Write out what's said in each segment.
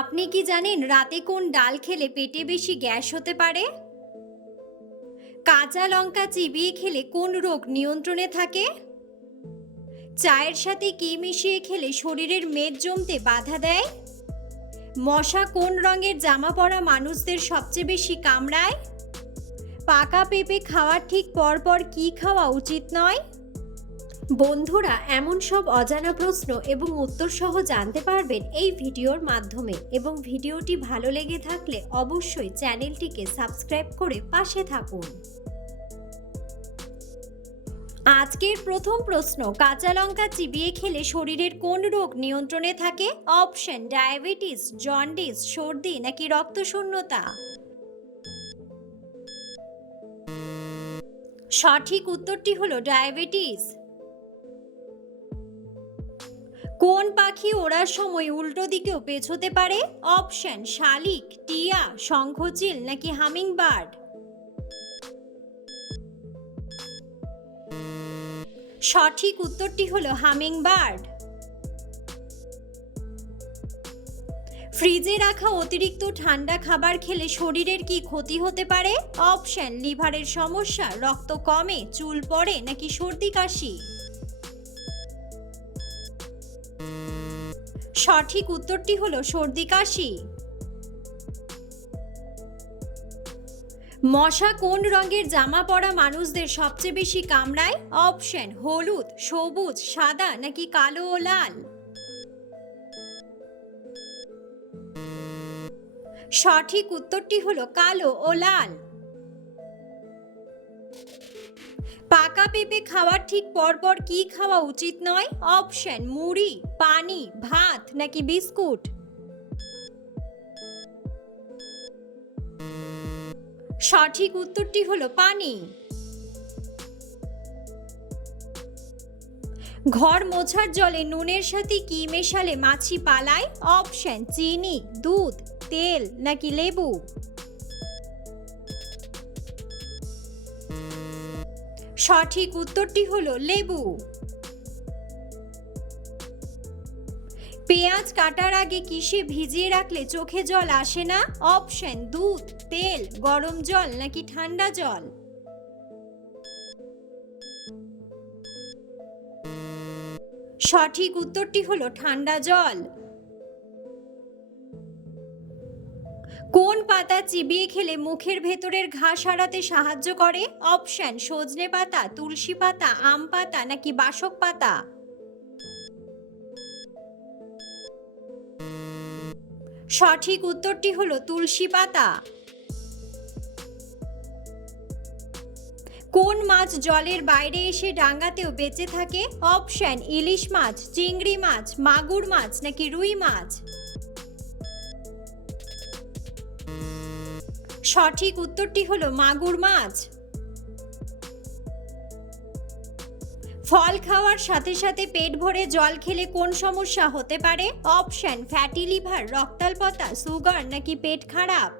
আপনি কি জানেন রাতে কোন ডাল খেলে পেটে বেশি গ্যাস হতে পারে? কাঁচা লঙ্কা চিবিয়ে খেলে কোন রোগ নিয়ন্ত্রণে থাকে? চায়ের সাথে কি মিশিয়ে খেলে শরীরের মেদ জমতে বাধা দেয়? মশা কোন রঙের জামা পরা মানুষদের সবচেয়ে বেশি কামড়ায়? পাকা পেঁপে খাওয়ার ঠিক পরপর কি খাওয়া উচিত নয়? বন্ধুরা, এমন সব অজানা প্রশ্ন এবং উত্তর সহ জানতে পারবেন এই ভিডিওর মাধ্যমে, এবং ভিডিওটি ভালো লেগে থাকলে অবশ্যই চ্যানেলটিকে সাবস্ক্রাইব করে পাশে থাকুন। আজকের প্রথম প্রশ্ন, কাঁচা লঙ্কা চিবিয়ে খেলে শরীরের কোন রোগ নিয়ন্ত্রণে থাকে? অপশন: ডায়াবেটিস, জন্ডিস, সর্দি নাকি রক্তশূন্যতা। সঠিক উত্তরটি হলো ডায়াবেটিস। কোন পাখি ওড়ার সময় উল্টো দিকেও পেছোতে পারে? অপশন: শালিক, টিয়া, শঙ্খচিল নাকি হামিংবার্ড। সঠিক উত্তরটি হলো হামিংবার্ড। ফ্রিজে রাখা অতিরিক্ত ঠান্ডা খাবার খেলে শরীরের কি ক্ষতি হতে পারে? অপশন: লিভারের সমস্যা, রক্ত কমে, চুল পড়ে নাকি সর্দি কাশি। সঠিক উত্তরটি হলো সর্দি কাশি। মশা কোন রঙের জামা পরা মানুষদের সবচেয়ে বেশি কামড়ায়? অপশন: হলুদ, সবুজ, সাদা নাকি কালো ও লাল। সঠিক উত্তরটি হলো কালো ও লাল। পাকা পেঁপে খাওয়ার ঠিক পরপর কি খাওয়া উচিত নয়? অপশন: মুড়ি, পানি, ভাত নাকি বিস্কুট। সঠিক উত্তরটি হলো পানি। ঘর মোছার জলে নুনের সাথে কি মেশালে মাছি পালায়? অপশন: চিনি, দুধ, তেল নাকি লেবু। সঠিক উত্তরটি হলো লেবু। পেঁয়াজ কাটার আগে কিসে ভিজিয়ে রাখলে চোখে জল আসে না? অপশন: দুধ, তেল, গরম জল নাকি ঠান্ডা জল। সঠিক উত্তরটি হলো ঠান্ডা জল। কোন পাতা চিবিয়ে খেলে মুখের ভেতরের ঘা সারাতে সাহায্য করে? অপশন: সজনে পাতা, তুলসী পাতা, আম পাতা নাকি বাসক পাতা। সঠিক উত্তরটি হলো তুলসী পাতা। কোন মাছ জলের বাইরে এসে ডাঙ্গাতেও বেঁচে থাকে? অপশন: ইলিশ মাছ, চিংড়ি মাছ, মাগুর মাছ নাকি রুই মাছ। সঠিক উত্তরটি হলো মাগুর মাছ। ফল খাওয়ার সাথে সাথে পেট ভরে জল খেলে কোন সমস্যা হতে পারে? অপশন: ফ্যাটি লিভার, রক্তাল্পতা, সুগার নাকি পেট খারাপ।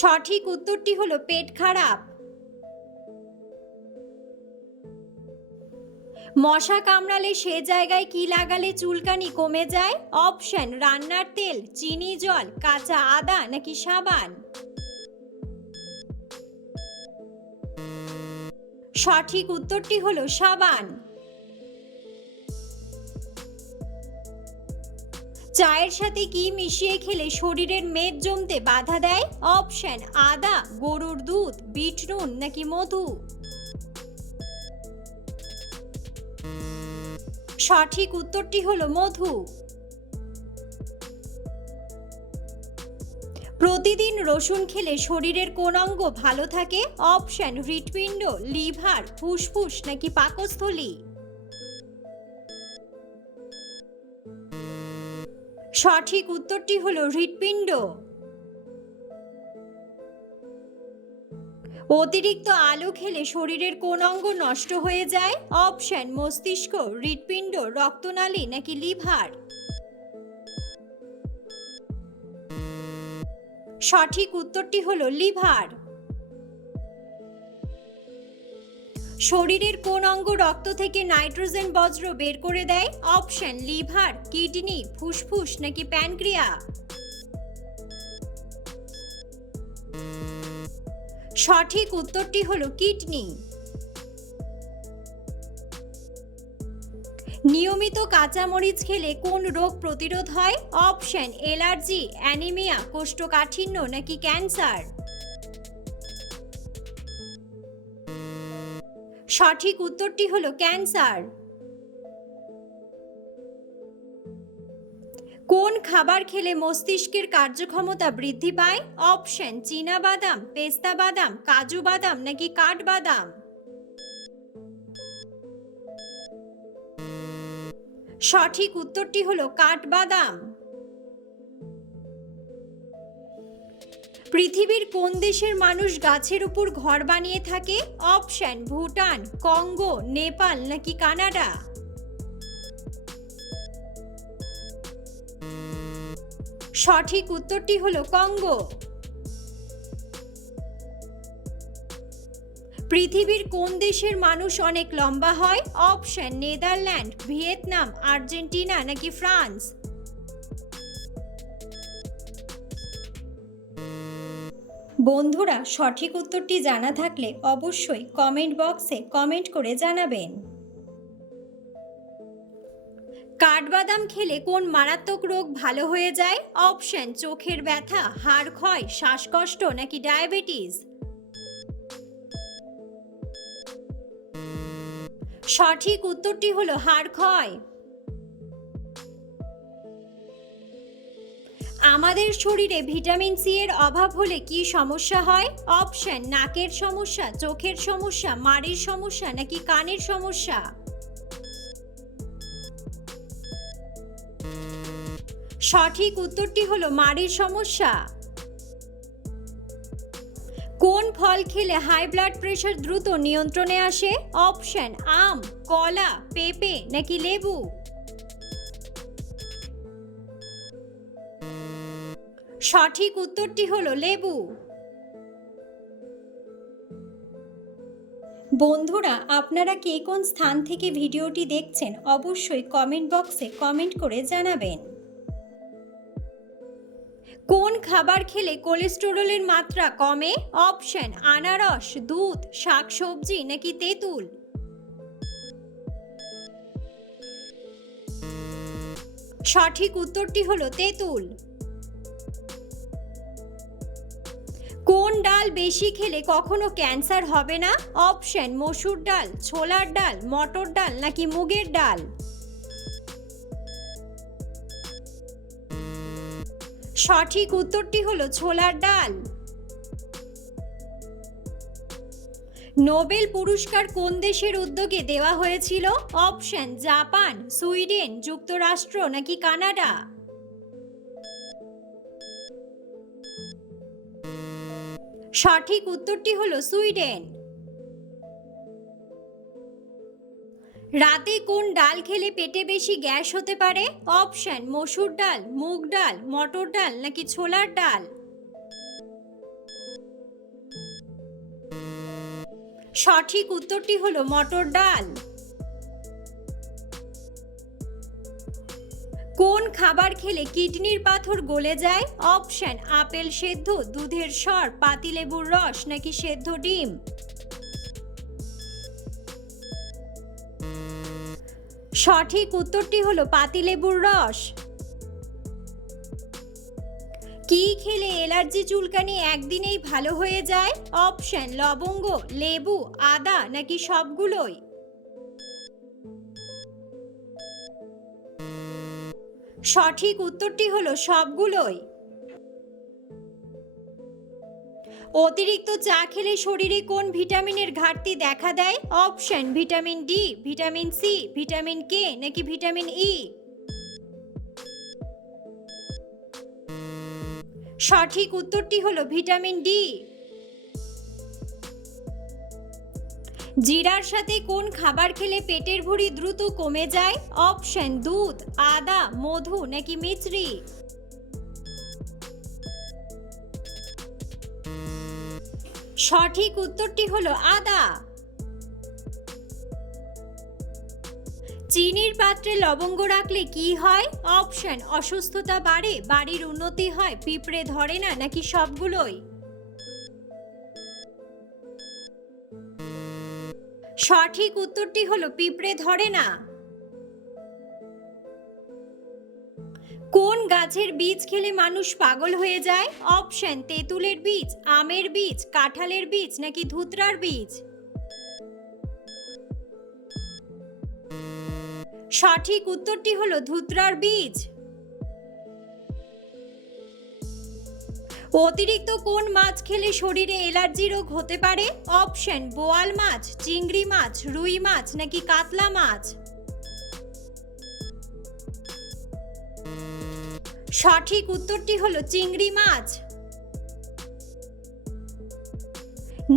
সঠিক উত্তরটি হলো পেট খারাপ। মশা কামড়ালে সে জায়গায় কি লাগালে চুলকানি কমে যায়? অপশন: রান্নার তেল, চিনি জল, কাঁচা আদা নাকি সাবান। সঠিক উত্তরটি হলো সাবান। চায়ের সাথে কি মিশিয়ে খেলে শরীরের মেদ জমতে বাধা দেয়? অপশন: আদা, গরুর দুধ, বিট নুন নাকি মধু। সঠিক উত্তরটি হলো মধু। প্রতিদিন রসুন খেলে শরীরের কোন অঙ্গ ভালো থাকে? অপশন: হৃৎপিণ্ড, লিভার, ফুসফুস নাকি পাকস্থলী। সঠিক উত্তরটি হলো হৃৎপিণ্ড। অতিরিক্ত আলো খেলে শরীরের কোন অঙ্গ নষ্ট হয়ে যায়? অপশন: মস্তিষ্ক, হৃৎপিণ্ড, রক্তনালী নাকি লিভার। সঠিক উত্তরটি হলো লিভার। শরীরের কোন অঙ্গ রক্ত থেকে নাইট্রোজেন বজ্র বের করে দেয়? অপশন লিভার, কিডনি, ফুসফুস নাকি প্যানক্রিয়া। সঠিক উত্তরটি হলো কিডনি। নিয়মিত কাঁচামরিচ খেলে কোন রোগ প্রতিরোধ হয়? অপশন অ্যালার্জি, অ্যানিমিয়া, কোষ্ঠকাঠিন্য নাকি ক্যান্সার। সঠিক উত্তরটি হলো ক্যান্সার। কোন খাবার খেলে মস্তিষ্কের কার্যক্ষমতা বৃদ্ধি পায়? অপশন চীনা বাদাম, পেস্তা বাদাম, কাজু বাদাম নাকি কাঠবাদাম। সঠিক উত্তরটি হলো কাঠবাদাম। পৃথিবীর কোন দেশের মানুষ গাছের উপর ঘর বানিয়ে থাকে? অপশন ভুটান, কঙ্গো, নেপাল নাকি কানাডা। সঠিক উত্তরটি হলো কঙ্গো। পৃথিবীর কোন দেশের মানুষ অনেক লম্বা হয়? অপশন নেদারল্যান্ড, ভিয়েতনাম, আর্জেন্টিনা নাকি ফ্রান্স। বন্ধুরা, সঠিক উত্তরটি জানা থাকলে অবশ্যই কমেন্ট বক্সে কমেন্ট করে জানাবেন। কাঠবাদাম খেলে কোন মারাত্মক রোগ ভালো হয়ে যায়? অপশন চোখের ব্যথা, হাড় ক্ষয়, শ্বাসকষ্ট নাকি ডায়াবেটিস। সঠিক উত্তরটি হলো হাড় ক্ষয়। আমাদের শরীরে ভিটামিন সি এর অভাব হলে কি সমস্যা হয়? অপশন নাকের সমস্যা, চোখের সমস্যা, মাড়ির সমস্যা নাকি কানের সমস্যা। সঠিক উত্তরটি হলো মাড়ির সমস্যা। কোন ফল খেলে হাই ব্লাড প্রেশার দ্রুত নিয়ন্ত্রণে আসে? অপশন আম, কলা, পেঁপে নাকি লেবু। সঠিক উত্তরটি হলো লেবু। বন্ধুরা, আপনারা কে কোন স্থান থেকে ভিডিওটি দেখছেন অবশ্যই কমেন্ট বক্সে কমেন্ট করে জানাবেন। কোন খাবার খেলে কোলেস্টেরলের মাত্রা কমে? অপশন আনারস, দুধ, শাকসবজি নাকি তেঁতুল। সঠিক উত্তরটি হলো তেঁতুল। কোন ডাল বেশি খেলে কখনো ক্যান্সার হবে না? অপশন মসুর ডাল, ছোলার ডাল, মটর ডাল নাকি মুগের ডাল। সঠিক উত্তরটি হলো ছোলার ডাল। নোবেল পুরস্কার কোন দেশের উদ্যোগে দেওয়া হয়েছিল? অপশন জাপান, সুইডেন, যুক্তরাষ্ট্র নাকি কানাডা। সঠিক উত্তরটি হলো সুইডেন। রাতে কোন ডাল খেলে পেটে বেশি গ্যাস হতে পারে? অপশন মসুর ডাল, মুগ ডাল, মটর ডাল নাকি ছোলার ডাল। সঠিক উত্তরটি হলো মটর ডাল। কোন খাবার খেলে কিডনির পাথর গলে যায়? অপশন আপেল সেদ্ধ, দুধের সর, পাতিলেবুর রস নাকি সেদ্ধ ডিম। সঠিক উত্তরটি হলো পাতিলেবুর রস। কি খেলে অ্যালার্জি চুলকানি একদিনেই ভালো হয়ে যায়? অপশন লবঙ্গ, লেবু, আদা নাকি সবগুলোই। সঠিক উত্তরটি হলো সবগুলোই। অতিরিক্ত চা খেলে শরীরে কোন ভিটামিনের ঘাটতি দেখা দেয়? Option vitamin D, vitamin C, vitamin K নাকি ভিটামিন ই। সঠিক উত্তরটি হলো ভিটামিন ডি। জিরার সাথে কোন খাবার খেলে পেটের ভুঁড়ি দ্রুত কমে যায়? অপশন দুধ, আদা, মধু নাকি মিছরি। সঠিক উত্তরটি হলো আদা। চিনির পাত্রে লবঙ্গ রাখলে কি হয়? অপশন অসুস্থতা বাড়ে, বাড়ির উন্নতি হয়, পিঁপড়ে ধরে না, নাকি সবগুলোই? সঠিক উত্তরটি হলো পিঁপড়ে ধরে না। কোন গাছের বীজ খেলে মানুষ পাগল হয়ে যায়? অপশন তেঁতুলের বীজ, আমের বীজ, কাঁঠালের বীজ, নাকি ধুতরার বীজ? সঠিক উত্তরটি হলো ধুতরার বীজ। অতিরিক্ত কোন মাছ খেলে শরীরে অ্যালার্জি রোগ হতে পারে? অপশন বোয়াল মাছ, চিংড়ি মাছ, রুই মাছ, নাকি কাতলা মাছ? সঠিক উত্তরটি হলো চিংড়ি মাছ।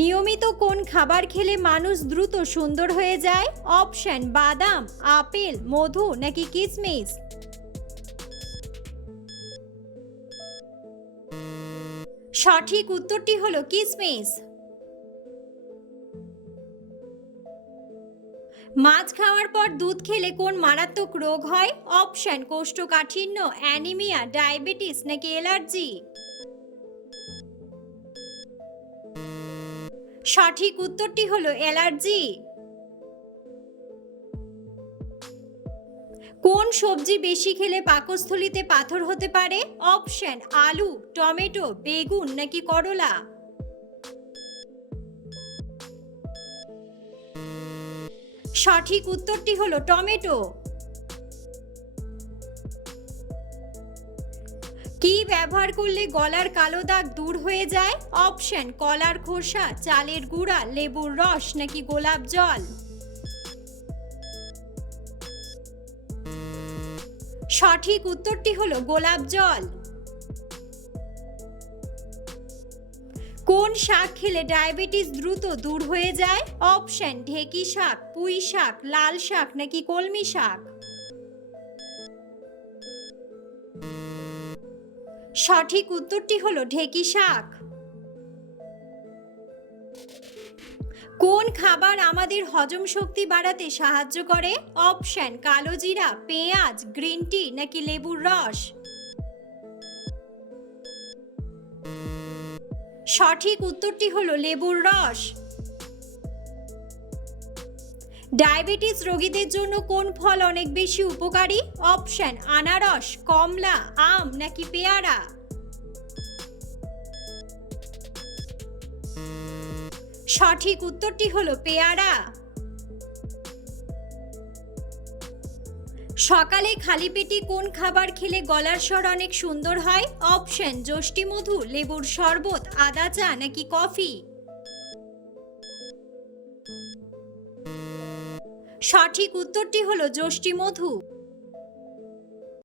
নিয়মিত কোন খাবার খেলে মানুষ দ্রুত সুন্দর হয়ে যায়? অপশন বাদাম, আপেল, মধু, নাকি কিশমিশ? সঠিক উত্তরটি হলো কিশমিশ। মাছ খাওয়ার পর দুধ খেলে কোন মারাত্মক রোগ হয়? অপশন কোষ্ঠকাঠিন্য, অ্যানিমিয়া, ডায়াবেটিস, নাকি অ্যালার্জি? সঠিক উত্তরটি হলো অ্যালার্জি। কোন সবজি বেশি খেলে পাকস্থলীতে পাথর হতে পারে? অপশন আলু, টমেটো, বেগুন, নাকি করলা? সঠিক উত্তরটি হলো টমেটো। কি ব্যবহার করলে গলার কালো দাগ দূর হয়ে যায়? অপশন কলার খোসা, চালের গুঁড়া, লেবুর রস, নাকি গোলাপ জল? সঠিক উত্তরটি হলো গোলাপ জল। কোন শাক খেলে ডায়াবেটিস দ্রুত দূর হয়ে যায়? অপশন ঢেঁকি শাক, পুঁই শাক, লাল শাক, নাকি কলমি শাক? সঠিক উত্তরটি হলো ঢেঁকি শাক। কোন খাবার আমাদের হজম শক্তি বাড়াতে সাহায্য করে? অপশন কালো জিরা, পেঁয়াজ, গ্রিন টি, নাকি লেবুর রস? সঠিক উত্তরটি হলো লেবুর রস। ডায়াবেটিস রোগীদের জন্য কোন ফল অনেক বেশি উপকারী? অপশন আনারস, কমলা, আম, নাকি পেয়ারা? সঠিক উত্তরটি হলো পেয়ারা। সকালে খালি পেটে কোন খাবার খেলে গলার স্বর অনেক সুন্দর হয়? অপশন যষ্টি মধু, লেবুর শরবত, আদা চা, নাকি কফি? সঠিক উত্তরটি হলো যষ্টি মধু।